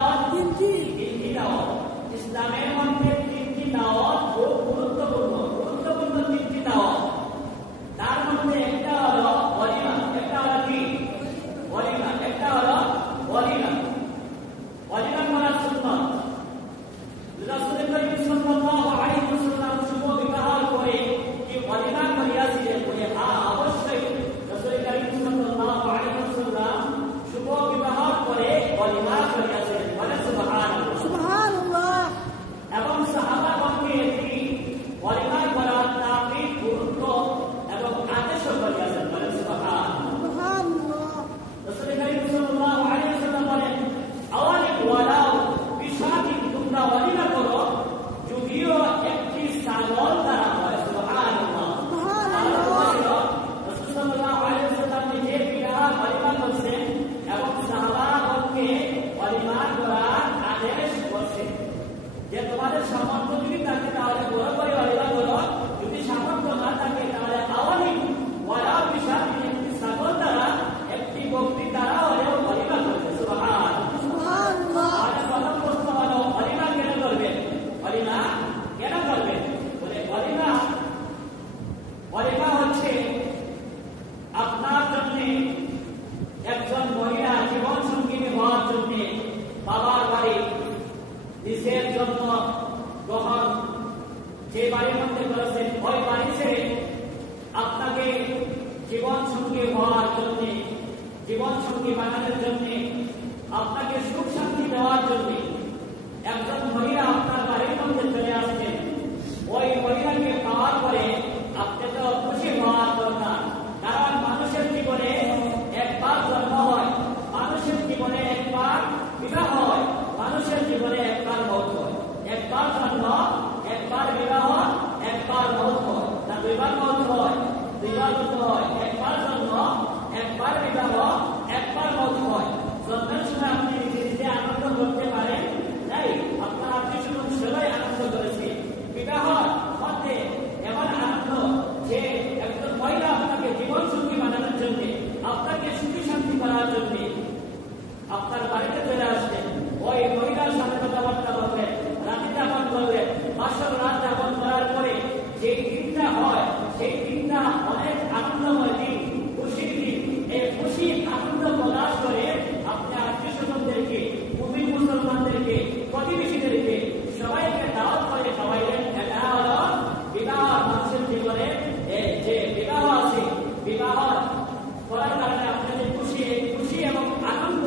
তিনটি দাওয়াত ইসলামের মধ্যে তিনটি দাওয়াত খুব গুরুত্বপূর্ণ তিনটি দাওয়াত। তার মধ্যে একটা হলো ওয়ালিমা, একটা হলো কি ওয়ালিমা, একটা হলো ওয়ালিমা। ওয়ালিমা করা সুন্নাত। রাসূল করিম সাল্লাল্লাহু আলাইহি ওয়াসাল্লাম শুভ বিবাহ করে কি ওয়ালিমা করিয়াছিলেন বলে অবশ্যই রাসূল করিম সাল্লাল্লাহু আলাইহি ওয়াসাল্লাম শুভ বিবাহ করে ওয়ালিমা করিয়াছিলেন। বলে সুবহানাল্লাহ সুবহানাল্লাহ। এবং সাহাবাগণকে তিনি ওয়ালিমা করার তাকিদ গুরুত্ব এবং আদেশ করিয়াছেন। বলে সুবহানাল্লাহ। রাসূল করিম সাল্লাল্লাহু আলাইহি ওয়াসাল্লাম বলেন আওয়ালি ওয়ালাউ বিশাদিন তোমরা ওয়ালিমা করো যদিও একটি ছাগল দ্বারা হয়। সুবহানাল্লাহ সুবহানাল্লাহ। রাসূল সাল্লাল্লাহু আলাইহি ওয়াসাল্লাম নিজে বিবাহ ওয়ালিমা করেছেন এবং সাহাবাগণকে ওয়ালিমা করার আদেশ করেছেন যে তোমাদের সামর্থ্য যদি থাকে তাহলে বড় করে ওয়ালিমা করো, যদি সামর্থ্য না থাকে তাহলে আওয়ালি ওয়ালাউ বিশাদিন একটি ছাগল দ্বারা একটি বকরি দ্বারা হলেও ওয়ালিমা করবে। সুবহানাল্লাহ সুবহানাল্লাহ। আর প্রথম প্রশ্ন হলো ওয়ালিমা কেন করবেন? ওয়ালিমা কেন করবেন? বলে ওয়ালিমা হচ্ছে আপনার জন্য একজন মহিলা জীবন সঙ্গিনী হওয়ার জন্য বাবার বাড়ি নিজের জন্য গ্রহণ যে বাড়ির মধ্যে করেছেন ওই বাড়ি ছেড়ে আপনাকে জীবন সঙ্গী হওয়ার জন্য, জীবন সঙ্গী বানানোর জন্য, আপনাকে সুখ শান্তি দেওয়ার জন্য একজন মহিলা আপনার বাড়ির মধ্যে চলে আসছেন। ওই মহিলাকে পাওয়ার পরে আপনি তো খুশি হওয়ার দরকার, কারণ মানুষের জীবনে একবার জন্ম হয়, মানুষের জীবনে একবার বিবাহ হয়, মানুষের জীবনে একবার মৌত হয়। একবার জন্ম, একবার বিবাহ, একবার মৌত হয়, না দুইবার মৌত হয়, দুইবার মৌত হয়। একবার জন্ম, একবার বিবাহ, একবার মৌত হয়। জন্মের সময় আপনি নিজে নিজে আনন্দ করতে পারেন, তাই আপনার আত্মীয় স্বজন সবাই আনন্দ করেছে। বিবাহ মধ্যে এমন আনন্দ যে একজন মহিলা আপনাকে জীবন সঙ্গী বানানোর জন্য, আপনাকে সুখী শান্তি করার জন্য আপনার বাড়িতে চলে আসবেন। ওই মহিলার সাথে কথাবার্তা বলবেন, রাতে যাপন করবেন। বাসর রাত যাপন করার পরে যে দিনটা হয় সেই দিনটা অনেক আনন্দময় দিন, খুশির দিন। এই খুশি আনন্দ প্রকাশ করে আপনি আত্মীয় স্বজনদেরকে, মুমিন মুসলমানদেরকে, প্রতিবেশীদেরকে সবাইকে দাওয়াত করে খাওয়াইলেন। এটা হলো বিবাহ। মানুষের জীবনে যে বিবাহ আছে, বিবাহ করার কারণে আপনি যে খুশি এবং আনন্দ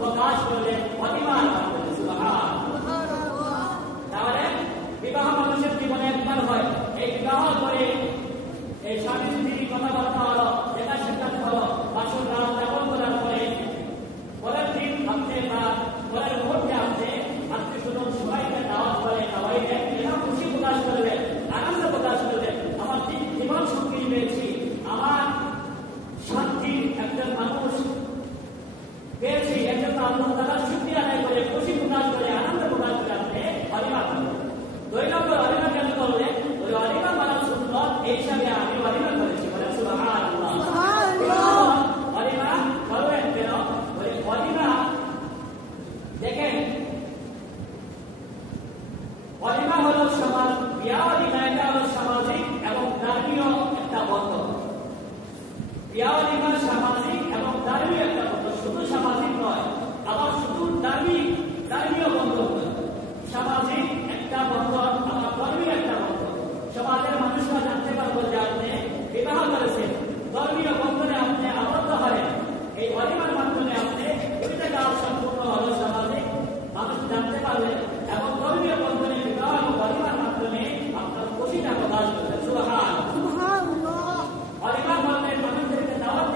প্রকাশ করলেন, অতিবার করলেন। সুবহানাল্লাহ। তাহলে বিবাহ মানুষের জীবনে একবার হয়। এই বিবাহ করে এই স্বামী স্ত্রী কথাবার্তা হলো, এটা সিদ্ধান্ত হলো, বাসর রাত যাপন করার পরে পরের দিন আপনি বা পরের মুহূর্তে আপনি আত্মীয় স্বজন সবাইকে দাওয়াত করে খাওয়াইলেন। এটা খুশি প্রকাশ করবেন, আনন্দ প্রকাশ করবেন। আমার জীবন সঙ্গী পেয়েছি, আমার শান্তির একজন মানুষ পেয়েছি, একজন আল্লাহ তাআলার শুকরিয়া আদায় করে খুশি প্রকাশ করে আনন্দ প্রকাশ করে আপনি ওয়ালিমা করবেন। 2 নম্বর ওয়ালিমা কেন করলেন? ওই ওয়ালিমা করা সুন্নাত, এই হিসাবে আমি ওয়ালিমা করেছি। বলে সুবহানাল্লাহ সুবহানাল্লাহ। ওয়ালিমা করবেন কেন? ওই ওয়ালিমা দেখেন, ওয়ালিমা হলো সমাজ, বিয়া ওয়ালিমা এটা হলো সামাজিক এবং ধর্মীয় একটা বন্ধন। বিয়া ওয়ালিমা সামাজিক এবং ধর্মীয় একটা বন্ধন, শুধু সামাজিক নয়, আবার শুধু ধর্মীয় বন্ধন নয়। সামাজিক একটা বন্ধন, আবার ধর্মীয় একটা বন্ধন। সমাজের মানুষরা জানতে পারবো যে আপনি বিবাহ করেছেন, ধর্মীয় বন্ধনে আপনি আবদ্ধ হলেন। এই ওয়ালিমার মাধ্যমে আপনি দুইটা কাজ সম্পূর্ণ হলো, সামাজিক মানুষ জানতে পারলেন এবং ধর্মীয় বন্ধনে বিবাহ এবং ওয়ালিমার মাধ্যমে আপনার খুশিটা প্রকাশ করলেন। সুবহানাল্লাহ সুবহানাল্লাহ। ওয়ালিমা বললেন মানুষদেরকে দাওয়াত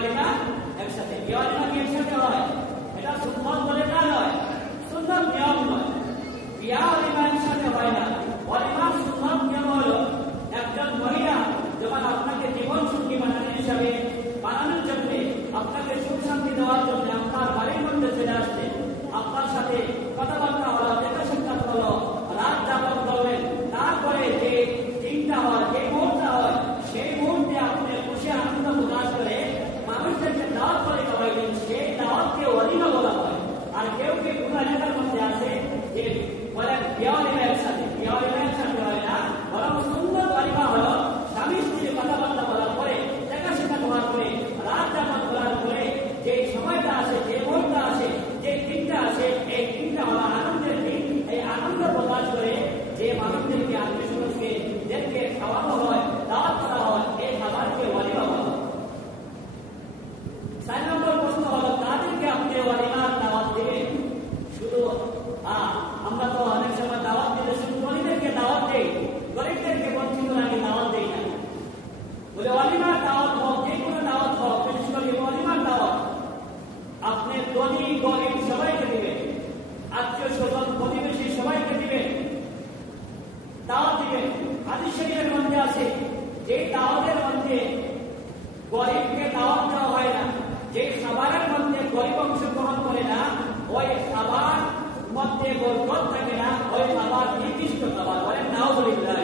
ওয়ালিমা একসাথে। বিয়ে ওয়ালিমা কি একসাথে হয়? এটা সুন্নত বলে না নয়, সুন্নত নিয়ম নয়। বিয়ে ওয়ালিমা একসাথে হয় না। ওয়ালিমার সুন্নত নিয়ম হলো একজন মহিলা যখন আপনাকে জীবন সঙ্গী বানানোর হিসাবে বানানোর জন্য, আপনাকে সুখ শান্তি দেওয়ার জন্য আপনার বাড়ির মধ্যে চলে আসছে, আপনার সাথে কথাবার্তা হলো, দেখা সাক্ষাৎ হলো, রাত যাপন করবেন, তারপরে যে দিনটা হয়, যে মুহূর্তটা হয়, সেই মুহূর্তে আপনি খুশি আনন্দ প্রকাশ করে মানুষদেরকে দাওয়াত করে খাওয়াইবেন, সেই দাওয়াতকে ওয়ালিমা বলা হয়। আর কেউ কেউ কোন এলাকার মধ্যে আছে যে বলেন বিয়ে ওয়ালিমা একসাথে, বিয়ে ওয়ালিমা একসাথে হয় না, বরং সুন্নত ওয়ালিমা হলো স্বামী স্ত্রীর কথাবার্তা বলার পরে, দেখা সাক্ষাৎ হওয়ার পরে, রাত যাপন করার পরে যে সময়টা আসে, যে মুহূর্তটা আসে, যে দিনটা আসে, এই দিনটা হলো আনন্দের দিন। এই আনন্দ প্রকাশ করে যে মানুষদেরকে আত্মীয় স্বজনকে খাওয়ানো হয়, দাওয়াত করা হয়, এই খাবারকে ওয়ালিমা বলা হয়। 4 নম্বর প্রশ্ন হলো তাদেরকে আপনি ওয়ালিমার দাওয়াত দিবেন। শুধু আমরা তো অনেক সময় দাওয়াত দিলে শুধু গরিবদেরকে দাওয়াত দেই, গরিবদেরকে বঞ্চিত রাখি, দাওয়াত দেই না। বলে ওয়ালিমার দাওয়াত হোক, যে কোনো দাওয়াত হোক, বিশেষ করে ওয়ালিমার দাওয়াত আপনি ধনী গরিব সবাইকে দিবেন, আত্মীয় স্বজন প্রতিবেশী সবাইকে দিবেন, দাওয়াত দিবেন। হাদিস শরীফের মধ্যে আছে যে দাওয়াতের মধ্যে গরিবকে দাওয়াত দেওয়া হয় না, যে খাবারের মধ্যে গরিব অংশগ্রহণ করে না, ওই খাবার মধ্যে বরকত থাকে না, ওই খাবার নির্দিষ্ট খাবার বলেন নাউযুবিল্লাহ।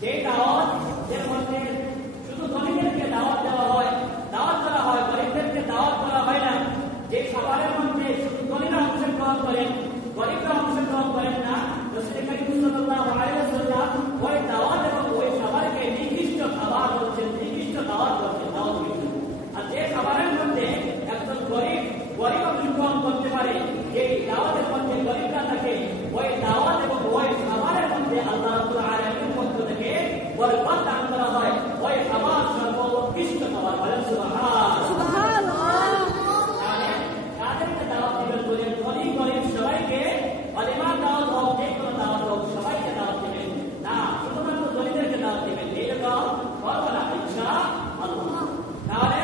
যে দাওয়াতের মধ্যে শুধু ধনীদেরকে দাওয়াত দেওয়া হয়, দাওয়াত করা হয়, গরিবদেরকে দাওয়াত করা হয় না, যে খাবারের মধ্যে শুধু ধনীরা অংশগ্রহণ করেন, গরিবরা অংশগ্রহণ করেন না, রাসূল করিম সাল্লাল্লাহু আলাইহি ওয়াসাল্লাম ওই দাওয়াত এবং ওই খাবারকে নির্দিষ্ট খাবার বলছেন, নির্দিষ্ট দাওয়াত বলছেন, নাউযুবিল্লাহ। আর যে খাবারের মধ্যে একজন গরিব অংশগ্রহণ করতে পারে, যে দাওয়াতের মধ্যে গরিবরা থাকে, ওই দাওয়াত এবং ওই খাবারের মধ্যে আল্লাহ রাব্বুল আলামিনের পক্ষ থেকে বরকত দান করা হয়, ওই খাবার সর্বোৎকৃষ্ট খাবার। বলেন সুবহানাল্লাহ। তাদেরকে দাওয়াত দিবেন বলে ধনী গরিব সবাইকে ওয়ালিমার দাওয়াত হোক, যে কোনো দাওয়াত হোক, সবাইকে দাওয়াত দিবেন না, শুধুমাত্র ধনীদেরকে দাওয়াত দিবেন। এইরকম করবো না ইনশাআল্লাহ। তাহলে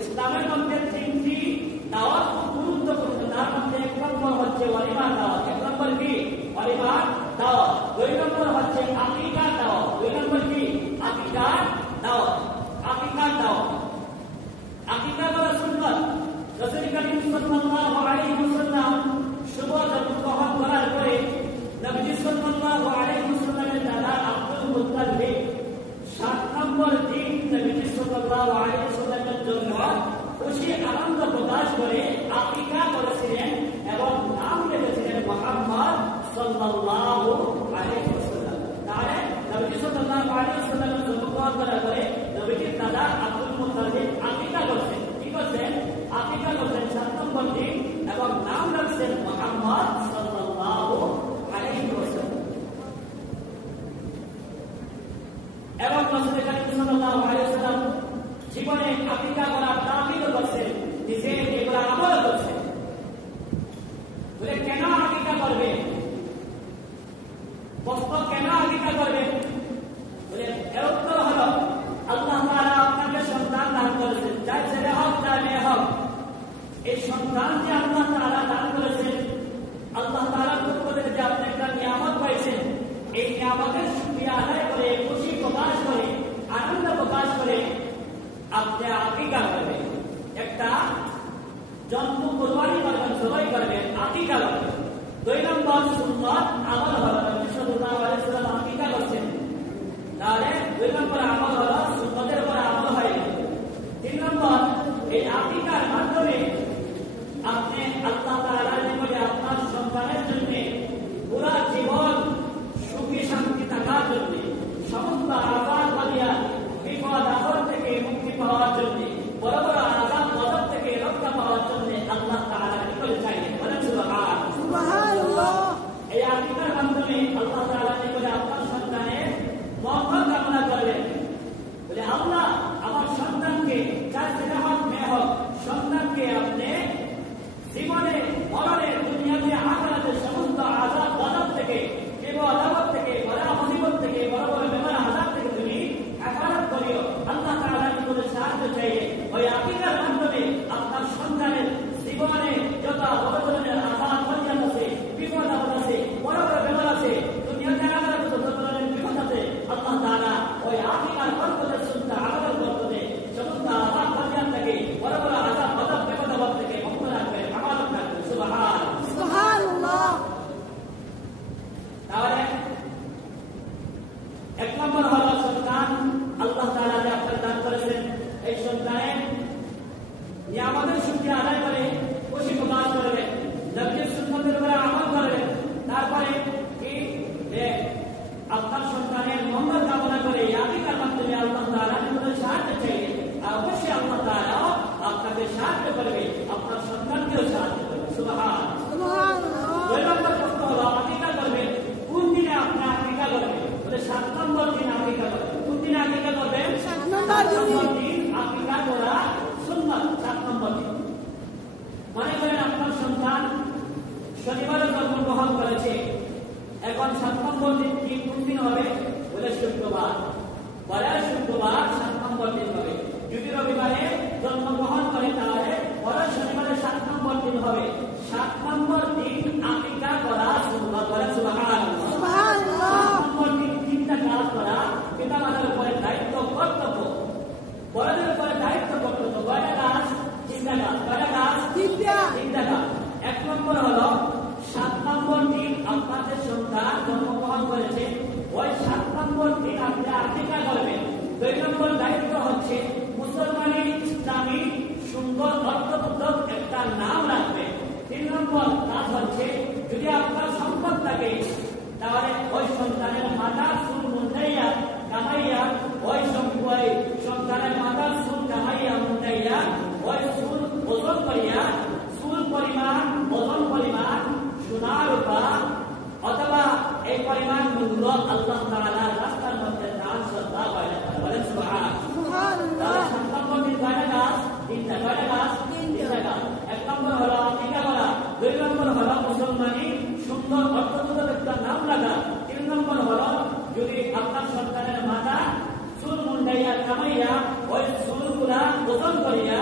ইসলামের মধ্যে 3টি দাওয়াত খুব গুরুত্বপূর্ণ। তার মধ্যে 1 নম্বর হচ্ছে ওয়ালিমার দাওয়াত। 1 নম্বর কি? ওয়ালিমার দাওয়াত। 2 নম্বর হচ্ছে আকিকার দাওয়াত। 2 নম্বর কি? আকিকার দাওয়াত। আকিকার দাওয়াত, আকিকা বলা সুন্নাত। রাসূল করিম সাল্লাল্লাহু আলাইহি ওয়াসাল্লাম শুভ জন্মগ্রহণ করার পরে নবী সাল্লাল্লাহু আলাইহি ওয়াসাল্লামের দাদা আব্দুল মুত্তালিব 7 নম্বর দিন নবী সাল্লাল্লাহু আলাইহি ওয়াসাল্লামের জন্য খুশি আনন্দ প্রকাশ করে আকিকা করেছিলেন এবং নাম রেখেছিলেন মুহাম্মদ সাল্লাল্লাহু আলাইহি ওয়াসাল্লাম। তাহলে নবী সাল্লাল্লাহু আলাইহি ওয়াসাল্লামের জন্মগ্রহণ করার পরে নবীর দাদা আব্দুল মুত্তালিব আকিকা করছেন। কি করছেন? আকিকা করছেন 7 নম্বর দিন এবং নাম রাখছেন মুহাম্মদ সাল্লাল্লাহু আলাইহি ওয়াসাল্লাম। এবং রাসূল করিম সাল্লাল্লাহু আলাইহি ওয়াসাল্লাম জীবনে আকিকা করার তাকিদ করছেন, নিজে এগুলো আমল করছেন। বলে কেন আকিকা করবে? প্রশ্ন কেন আকিকা করবে? বলে এর উত্তর হলো আল্লাহ তাআলা আপনাকে সন্তান দান করেছেন, চাই ছেলে হোক চাই মেয়ে হোক। এই সন্তান যে আল্লাহ তাআলা দান করেছেন, আল্লাহ তাআলার পক্ষ থেকে যে আপনি একটা নিয়ামত পাইছেন, এই নিয়ামতের শুকরিয়া আদায় করে, খুশি প্রকাশ করে, আনন্দ প্রকাশ করে আপনি আকিকা করবেন। একটা জন্তু কুরবানি করবেন, জবাই করবেন, আকিকা করবেন। 2 নম্বর সুন্নাত আমল হলো নবী সাল্লাল্লাহু আলাইহি ওয়াসাল্লাম আকিকা করছেন। তাহলে 2 নম্বর আমল হলো সুন্নাতের উপর আমল হয়। 3 নম্বর এই আকিকার মাধ্যমে আপনি আল্লাহ তাআলার নিকটে আপনার সন্তানের জন্য পুরা জীবন সুখী শান্তি থাকার জন্য, সমস্ত আযাব বালিয়া বিপদ আপদ থেকে মুক্তি পাওয়ার জন্য, বড় বড় আযাব গজব থেকে রক্ষা পাওয়ার জন্য আল্লাহ তাআলা নিকটে চাইলেন। বলেন সুবহানাল্লাহ। এই আকিকার মাধ্যমে আল্লাহ তাআলা নিকটে আপনার সন্তানের মঙ্গল কামনা করলেন। বলে আল্লাহ আমার সন্তানকে, চাই ছেলে হোক মেয়ে হোক, সন্তানকে আপনি জীবনে বড় শনিবারে জন্মগ্রহণ করেছে, এখন 7 নম্বর দিন কি কোন দিন হবে? বলে শুক্রবার। পরের শুক্রবার 7 নম্বর দিন হবে। যদি রবিবারে জন্মগ্রহণ করে তাহলে পরের শনিবারে 7 নম্বর দিন হবে। 7 নম্বর দিন আকিকা করা সুন্নাত। বলে সুবহানাল্লাহ। সুবহানাল্লাহ। 7 নম্বর দিন 3টা কাজ করা পিতামাতার উপরে দায়িত্ব, কর্তব্য। বড়দের উপরে দায়িত্ব, কর্তব্য। কয়টা কাজ? 3টা কাজ। কয়টা কাজ? 3টা কাজ। 1 নম্বর হলো 7 নম্বর দিন আপনাদের সন্তান জন্মগ্রহণ করেছে, ওই 7 নম্বর দিন আপনি আকিকা করবেন। 2 নম্বর দায়িত্ব হচ্ছে মুসলমানি ইসলামী সুন্দর অর্থবোধক একটা নাম রাখবেন। 3 নম্বর কাজ হচ্ছে যদি আপনার সম্পদ থাকে তাহলে ওই সন্তানের মাথার চুল মুন্ডাইয়া কামাইয়া ওই সন্তানের মাথার চুল কামাইয়া মুন্ডাইয়া ওই চুল ওজন করিয়া চুল পরিমাণ ওজন পরিমাণ সোনার রূপা অথবা এই পরিমাণ মূল্য আল্লাহ তাআলার রাস্তার মধ্যে দান সদকা করেন। বলেন সুবহানাল্লাহ। 7 নম্বর দিন কয়টা কাজ? 3টা। কয়টা কাজ? 3টা কাজ। 1 নম্বর হলো আকিকা করা, 2 নম্বর হলো মুসলমানি সুন্দর অর্থবোধক একটা নাম রাখা, 3 নম্বর হলো যদি আপনার সন্তানের মাথা চুল মুন্ডাইয়া কামাইয়া ওই চুলগুলা ওজন করিয়া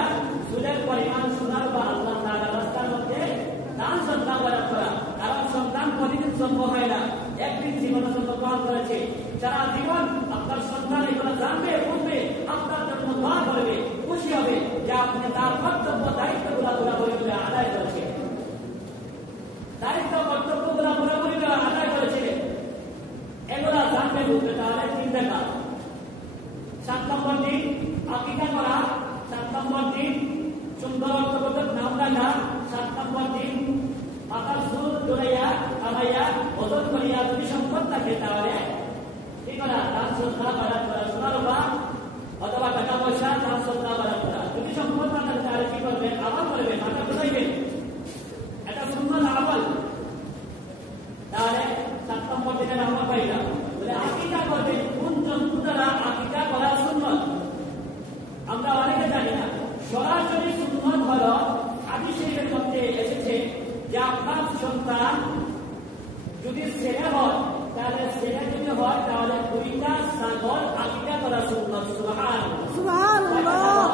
চুলের পরিমাণ সোনার বা আল্লাহ তাআলার রাস্তার মধ্যে দান সদকা করা। কারণ সন্তান প্রতিদিন জন্ম হয় না, একদিন জীবনে জন্মগ্রহণ করেছে। সারা জীবন আপনার সন্তান এগুলো জানবে, বুঝবে, আপনার জন্য দোয়া করবে, খুশি হবে যে আপনি তার কর্তব্য দায়িত্বগুলো পুরোপুরি আদায় করেছেন। দায়িত্ব কর্তব্যগুলো পুরোপুরি আদায় করেছিলেন, এগুলা জানবে, বুঝবে। তাহলে 3টা কাজ। 7 নম্বর দিন আকিকা করা, 7 নম্বর দিন সুন্দর অর্থবোধক নাম রাখা, 7 নম্বর দিন মাথার চুল জড়াইয়া কামাইয়া ওজন করিয়া যদি সম্পদ থাকে তাহলে কি করা? দান সদকা করা, সোনার রূপা অথবা টাকা পয়সা দান সদকা করা। যদি সম্পদ না থাকে তাহলে কি করবেন? আমল করবেন, মাথা ঘুরাইবেন, এটা সুন্নাত আমল। তাহলে 7 নম্বর দিনের আমল পাইলাম। বলে আকিকা করবেন, কোন জন্তু দ্বারা আকিকা করা সুন্নাত আমরা অনেকে জানি না। সরাসরি সুন্নাত হলো হাদিস শরীফের মধ্যে এসেছে যে আপনার সন্তান যদি ছেলে হয় তাহলে ছেলে যদি হয় তাহলে 2টা ছাগল আকিকা করা সুন্নাত। সুবহানাল্লাহ।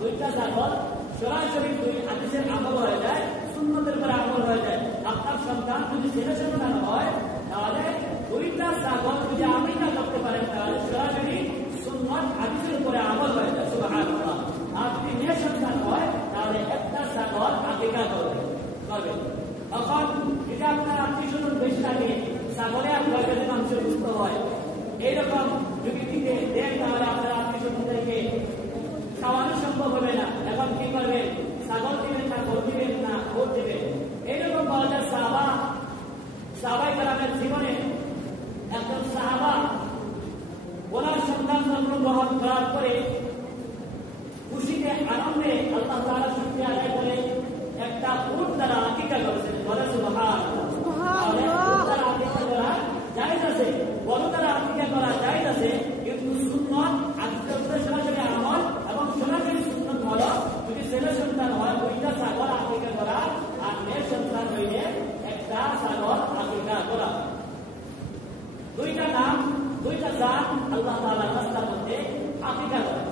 2টা ছাগল সরাসরি হাদিসের আমল হয়ে যায়, সুন্নতের উপরে আমল হয়ে যায়। আপনার সন্তান যদি ছেলে সন্তান হয় তাহলে 2টা ছাগল যদি আকিকা করতে পারেন তাহলে সরাসরি সুন্নাত হাদিসের উপরে আমল হয়ে যায়। সুবহানাল্লাহ। আর যদি মেয়ে সন্তান হয় তাহলে 1টা ছাগল আকিকা করবে। এখন যদি আপনার আত্মীয়-স্বজন বেশি থাকে, ছাগলে আর 2 কেজি মাংস সুস্থ হয়, এইরকম যদি দিতে দেন তাহলে আপনার আত্মীয়-স্বজনদেরকে খাওয়ানো সম্ভব হবে না। এখন কি করবেন? ছাগল দিবেন না, গরু দিবেন না, ভোট দিবেন। এইরকম বলা যায় সাহাবায়ে কেরামের জীবনে একজন সাহাবা ওনার সন্তান জন্মগ্রহণ করার পরে খুশিতে আনন্দে আল্লাহ তাআলার শুকরিয়া আদায় করে একটা উট দ্বারা আকিকা করেছেন। বলে সুবহানাল্লাহ। দ্বারা আকিকা করা জায়েজ আছে, গরু দ্বারা আকিকা করা জায়েজ আছে, কিন্তু সুন্নাত আকিকা সরাসরি আমল এবং সরাসরি সুন্নাত হলো যদি ছেলে সন্তান হয় 2টা ছাগল আকিকা করা, আর মেয়ে সন্তান হইলে 1টা ছাগল আকিকা করা। 2টা নাম, 2টা জাত আল্লাহ তাআলার রাস্তার মধ্যে আকিকা করা।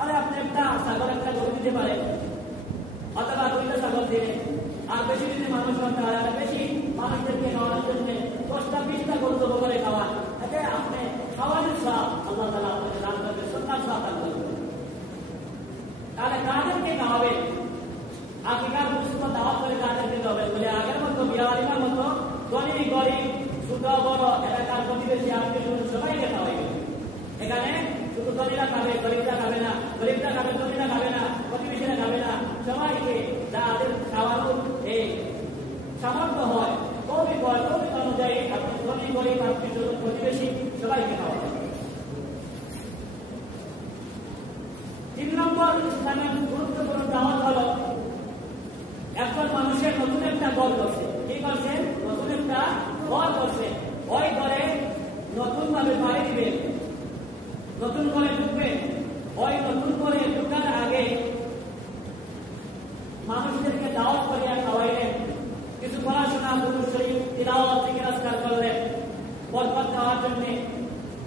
আরে আপনি একটা ছাগল একটা গরু দিতে পারেন অথবা 2টা ছাগল দিলেন, আর বেশি যদি মানুষ হন তাহলে বেশি মানুষদেরকে খাওয়ানোর জন্য 10টা 20টা গরু জব করে খাওয়ান, এতে আপনি খাওয়ানোর সওয়াব আল্লাহ তাআলা আপনাকে দান করবে, সুন্নাত সওয়াব দান করবে। তাহলে কাদেরকে খাওয়াবেন? আকিকার গোশত দাওয়াত করে কাদেরকে খাওয়াবেন? বলে আগের মতো বিয়ারিমার মতো ধনী গরিব ছোট বড় এলাকার প্রতিবেশী আত্মীয়-স্বজন সবাইকে খাওয়াইবেন। এখানে শুধু ধনীরা খাবে, গরিবরা খাবে না, গরিবরা খাবে, ধনীরা খাবে না, প্রতিবেশীরা খাবে না, সবাইকে যাদের খাওয়ানোর এই সামর্থ্য হয় তৌফিক অনুযায়ী আপনি ধনী গরিব আত্মীয়-স্বজন প্রতিবেশী সবাইকে খাওয়াবেন। 3 নম্বর ইসলামের গুরুত্বপূর্ণ দাওয়াত হলো একজন মানুষের নতুন একটা ঘর করছে। কি করছেন? নতুন একটা ঘর করছে। ওই ঘরে নতুন ভাবে বাড়ি দিবেন, নতুন করে ঢুকবেন। ওই নতুন করে ঢুকার আগে মানুষদেরকে দাওয়াত করিয়া খাওয়াইলেন, কিছু পড়াশোনা দুরূদ শরীফ তিলাওয়াত জিকির-আজকার করলেন, বরকত খাওয়ার জন্য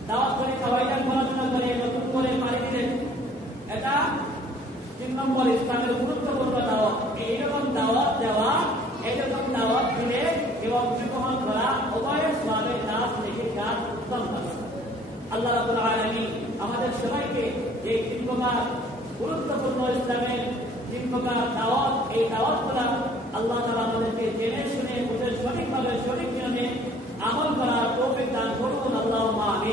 দাওয়াত করে খাওয়াইলেন, পড়াশোনা করে নতুন করে পানি দিলেন। এটা 3 নম্বর ইসলামের গুরুত্বপূর্ণ দাওয়াত। এইরকম দাওয়াত দেওয়া, এইরকম দাওয়াত দিলে এবং গ্রহণ করা উভয়ের সওয়াবের কাজ থেকে কাজ উত্তম কাজ। আল্লাহ রাব্বুল আলামিন আমাদের সবাইকে এই 3 প্রকার গুরুত্বপূর্ণ ইসলামের 3 প্রকার দাওয়াত, এই দাওয়াতগুলো আল্লাহ তাআলা আমাদেরকে জেনে শুনে বুঝে সঠিকভাবে সঠিক নিয়মে আমল করার তৌফিক দান করুন। আল্লাহুম্মা আমিন।